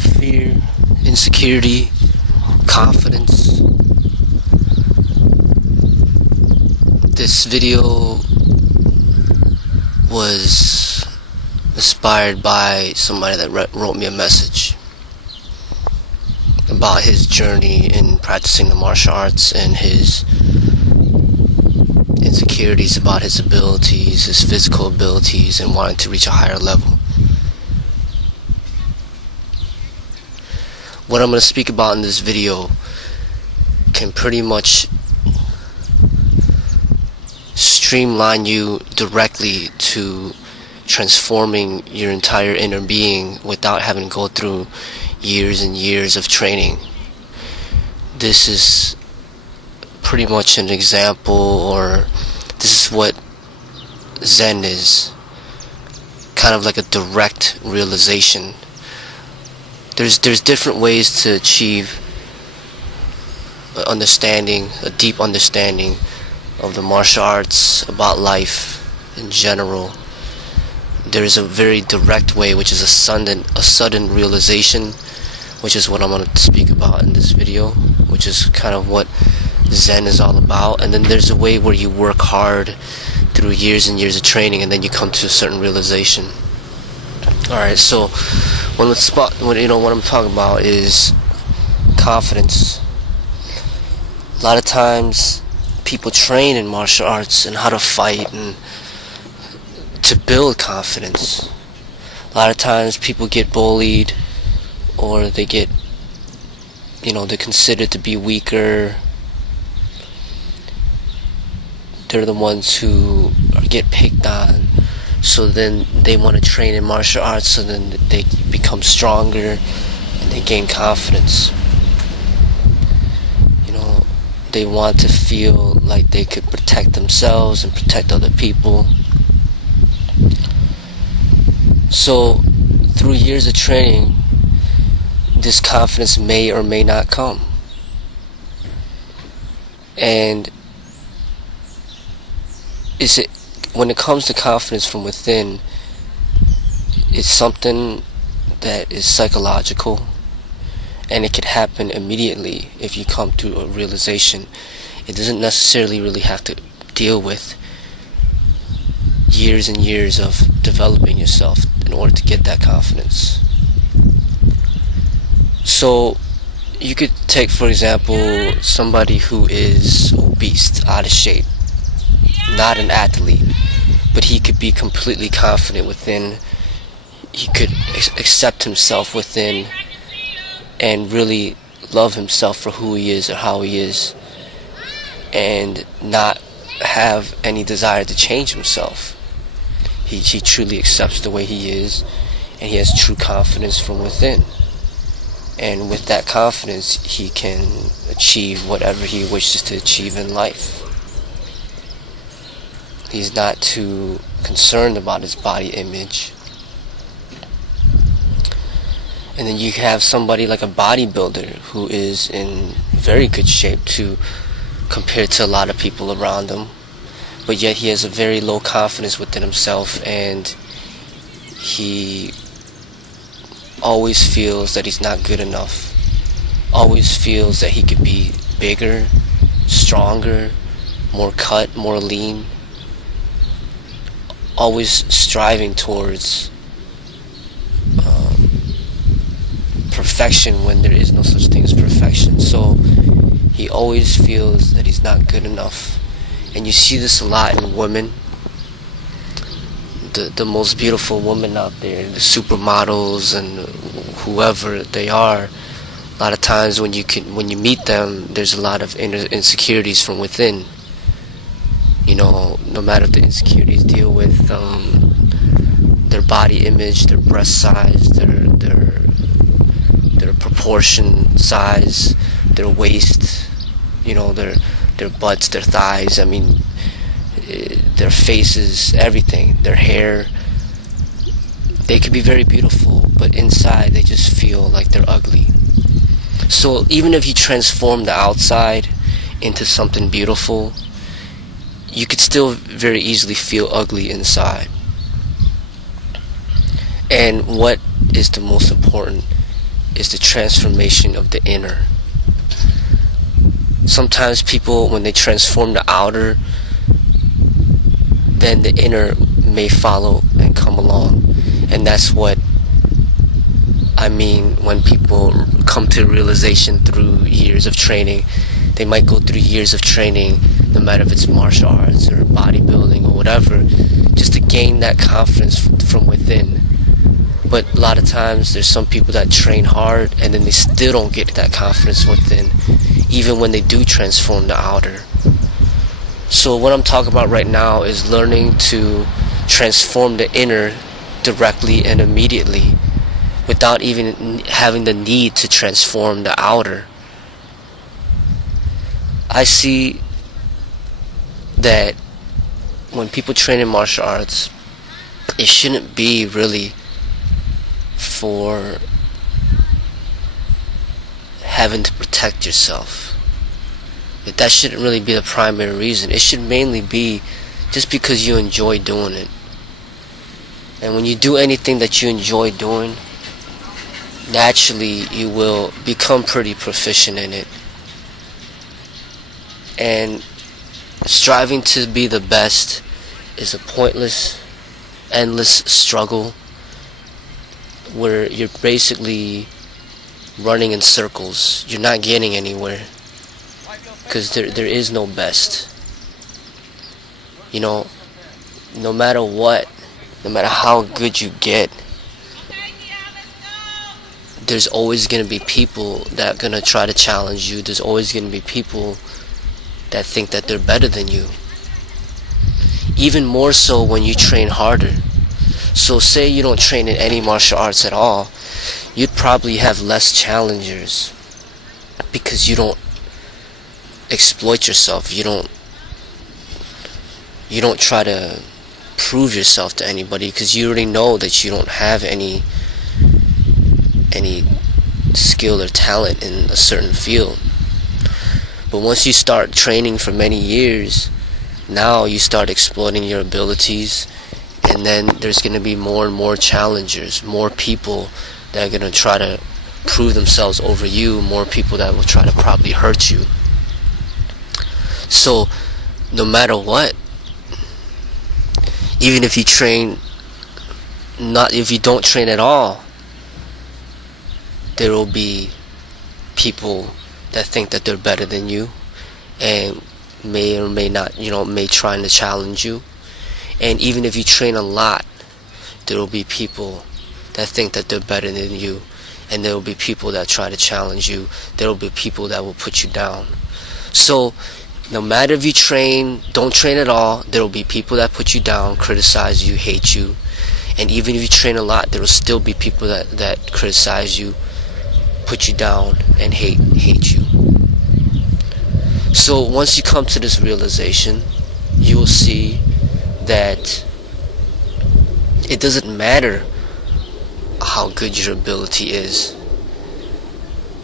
about fear, insecurity, confidence. This video was inspired by somebody that wrote me a message about his journey in practicing the martial arts and his insecurities about his abilities, his physical abilities, and wanting to reach a higher level. What I'm going to speak about in this video can pretty much streamline you directly to transforming your entire inner being without having to go through years and years of training. This is pretty much an example, or this is what Zen is. Kind of like a direct realization. There's different ways to achieve a deep understanding of the martial arts, about life in general. There is a very direct way, which is a sudden realization, which is what I'm going to speak about in this video, which is kind of what Zen is all about. And then there's a way where you work hard through years and years of training, and then you come to a certain realization. Alright, so what I'm talking about is confidence. A lot of times people train in martial arts and how to fight and to build confidence. A lot of times people get bullied, or they get, they're considered to be weaker. They're the ones who get picked on. So then they want to train in martial arts, so then they become stronger and they gain confidence. They want to feel like they could protect themselves and protect other people. So through years of training, this confidence may or may not come. And when it comes to confidence from within, it's something that is psychological, and it could happen immediately if you come to a realization. It doesn't necessarily really have to deal with years and years of developing yourself in order to get that confidence. So you could take, for example, somebody who is obese, out of shape, not an athlete, but he could be completely confident within. He could accept himself within and really love himself for who he is or how he is, and not have any desire to change himself. He truly accepts the way he is, and he has true confidence from within. And with that confidence, he can achieve whatever he wishes to achieve in life. He's not too concerned about his body image. And then you have somebody like a bodybuilder who is in very good shape compared to a lot of people around him, but yet he has a very low confidence within himself, and he always feels that he's not good enough, always feels that he could be bigger, stronger, more cut, more lean, always striving towards perfection when there is no such thing as perfection. So he always feels that he's not good enough. And you see this a lot in women. The most beautiful women out there, the supermodels and whoever they are, a lot of times when you meet them, there's a lot of insecurities from within. No matter if the insecurities deal with their body image, their breast size, their proportion size, their waist, their butts, their thighs, their faces, everything, their hair. They could be very beautiful, but inside they just feel like they're ugly. So even if you transform the outside into something beautiful, you could still very easily feel ugly inside. And what is the most important is the transformation of the inner. Sometimes people, when they transform the outer, then the inner may follow and come along. And that's what I mean when people come to realization through years of training. They might go through years of training, no matter if it's martial arts or bodybuilding or whatever, just to gain that confidence from within. But a lot of times there's some people that train hard and then they still don't get that confidence within, even when they do transform the outer. So what I'm talking about right now is learning to transform the inner directly and immediately without even having the need to transform the outer. I see that when people train in martial arts, it shouldn't be really for having to protect yourself. That shouldn't really be the primary reason. It should mainly be just because you enjoy doing it. And when you do anything that you enjoy doing, naturally you will become pretty proficient in it. And striving to be the best is a pointless, endless struggle where you're basically running in circles. You're not getting anywhere, because there is no best. You know, no matter what, no matter how good you get, there's always going to be people that are going to try to challenge you. There's always going to be people that think that they're better than you. Even more so when you train harder. So say you don't train in any martial arts at all, you'd probably have less challengers because you don't exploit yourself. You don't try to prove yourself to anybody, because you already know that you don't have any skill or talent in a certain field. But once you start training for many years, now you start exploiting your abilities, and then there's going to be more and more challengers, more people that are going to try to prove themselves over you, more people that will try to probably hurt you. So no matter what, even if you train, if you don't train at all, there will be people that think that they're better than you and may or may not, may try to challenge you. And even if you train a lot, there will be people that think that they're better than you, and there will be people that try to challenge you. There will be people that will put you down. So no matter if you train, don't train at all, there will be people that put you down, criticize you, hate you. And even if you train a lot, there will still be people that criticize you, put you down, and hate you. So once you come to this realization, you will see that it doesn't matter how good your ability is.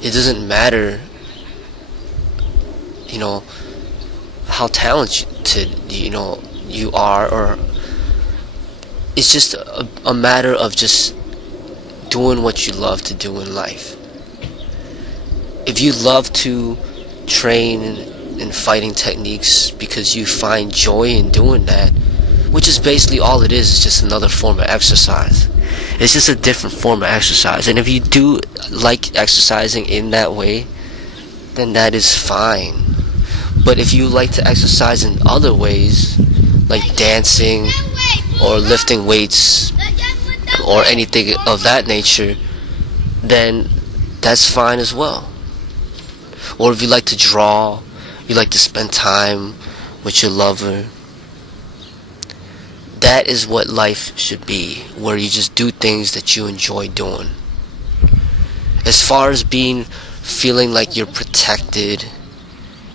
It doesn't matter, how talented, you are, or it's just a matter of just doing what you love to do in life. If you love to train in fighting techniques because you find joy in doing that, which is basically all it is just another form of exercise. It's just a different form of exercise. And if you do like exercising in that way, then that is fine. But if you like to exercise in other ways, like dancing or lifting weights or anything of that nature, then that's fine as well. Or if you like to draw, you like to spend time with your lover, that is what life should be, where you just do things that you enjoy doing. As far as feeling like you're protected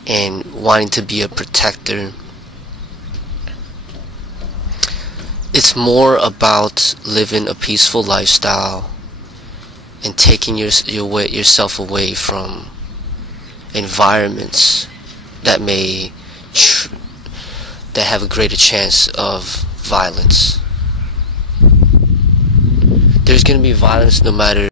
and wanting to be a protector, it's more about living a peaceful lifestyle and taking yourself away from environments that have a greater chance of violence. There's going to be violence no matter